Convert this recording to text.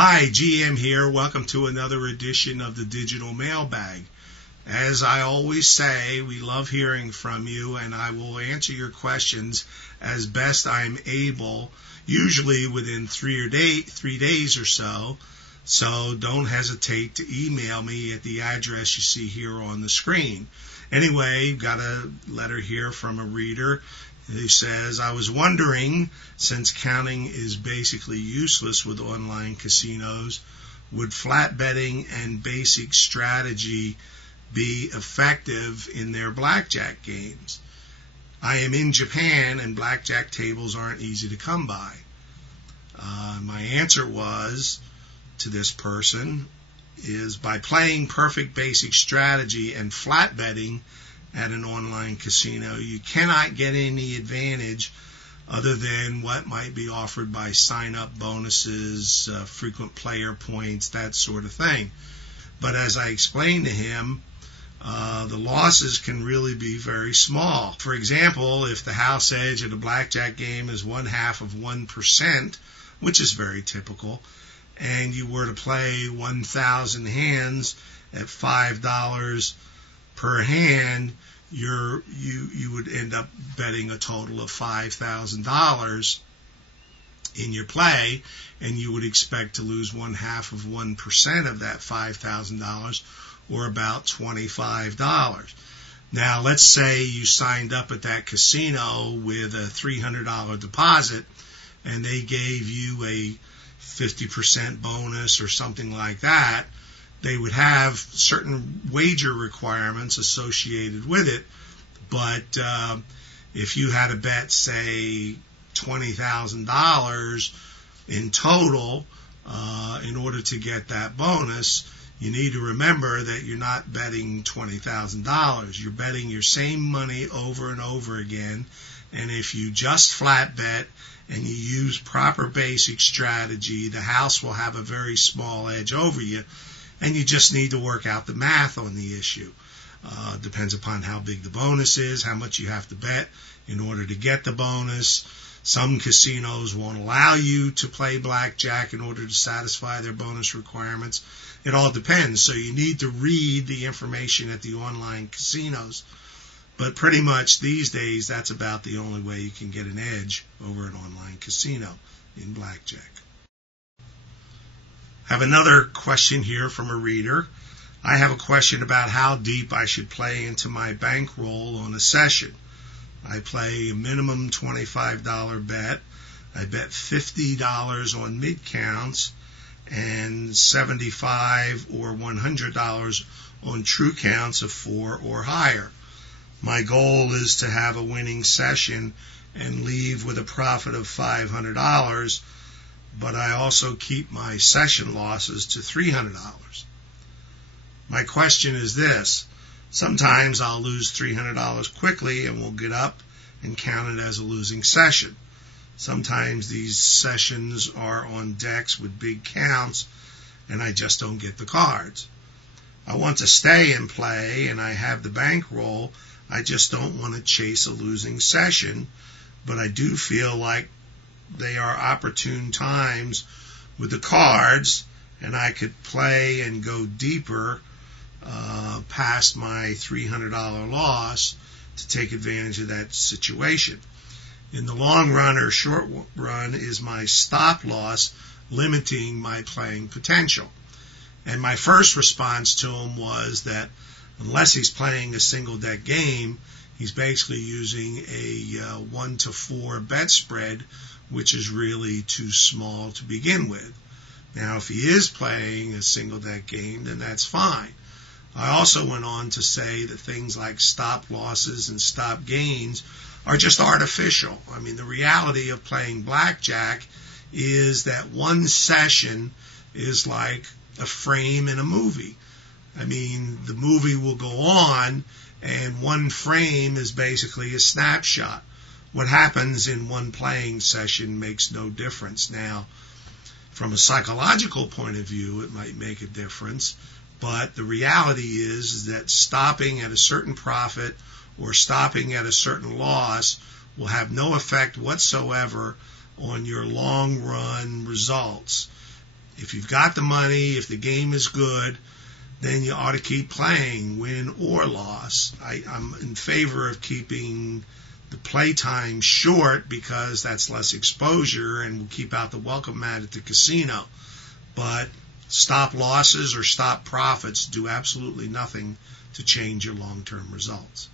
Hi, GM here. Welcome to another edition of the Digital Mailbag. As I always say, we love hearing from you, and I will answer your questions as best I'm able, usually within 3 days or so. So don't hesitate to email me at the address you see here on the screen. Anyway, got a letter here from a reader who says, I was wondering, since counting is basically useless with online casinos, would flat betting and basic strategy be effective in their blackjack games? I am in Japan and blackjack tables aren't easy to come by. My answer was to this person is by playing perfect basic strategy and flat betting at an online casino, you cannot get any advantage other than what might be offered by sign-up bonuses, frequent player points, that sort of thing. But as I explained to him, the losses can really be very small. For example, if the house edge at a blackjack game is 0.5%, which is very typical, and you were to play 1,000 hands at $5 per hand, you would end up betting a total of $5,000 in your play, and you would expect to lose 0.5% of that $5,000, or about $25. Now, let's say you signed up at that casino with a $300 deposit, and they gave you a 50% bonus or something like that. They would have certain wager requirements associated with it, but if you had to bet, say, $20,000 in total in order to get that bonus, you need to remember that you're not betting $20,000. You're betting your same money over and over again, and if you just flat bet and you use proper basic strategy, the house will have a very small edge over you, and you just need to work out the math on the issue. Depends upon how big the bonus is, how much you have to bet in order to get the bonus. Some casinos won't allow you to play blackjack in order to satisfy their bonus requirements. It all depends. So you need to read the information at the online casinos. But pretty much these days, that's about the only way you can get an edge over an online casino in blackjack. I have another question here from a reader. I have a question about how deep I should play into my bankroll on a session. I play a minimum $25 bet. I bet $50 on mid counts and $75 or $100 on true counts of 4 or higher. My goal is to have a winning session and leave with a profit of $500, but I also keep my session losses to $300. My question is this. Sometimes I'll lose $300 quickly and will get up and count it as a losing session. Sometimes these sessions are on decks with big counts and I just don't get the cards. I want to stay and play and I have the bankroll. I just don't want to chase a losing session, but I do feel like they are opportune times with the cards, and I could play and go deeper past my $300 loss to take advantage of that situation. In the long run or short run is my stop loss limiting my playing potential. And my first response to him was that unless he's playing a single deck game, he's basically using a 1 to 4 bet spread, which is really too small to begin with. Now, if he is playing a single deck game, then that's fine. I also went on to say that things like stop losses and stop gains are just artificial. I mean, the reality of playing blackjack is that one session is like a frame in a movie. I mean, the movie will go on, and one frame is basically a snapshot. What happens in one playing session makes no difference. Now, from a psychological point of view, it might make a difference, but the reality is that stopping at a certain profit or stopping at a certain loss will have no effect whatsoever on your long-run results. If you've got the money, if the game is good, then you ought to keep playing, win or loss. I'm in favor of keeping the playtime short because that's less exposure and will keep out the welcome mat at the casino. But stop losses or stop profits do absolutely nothing to change your long-term results.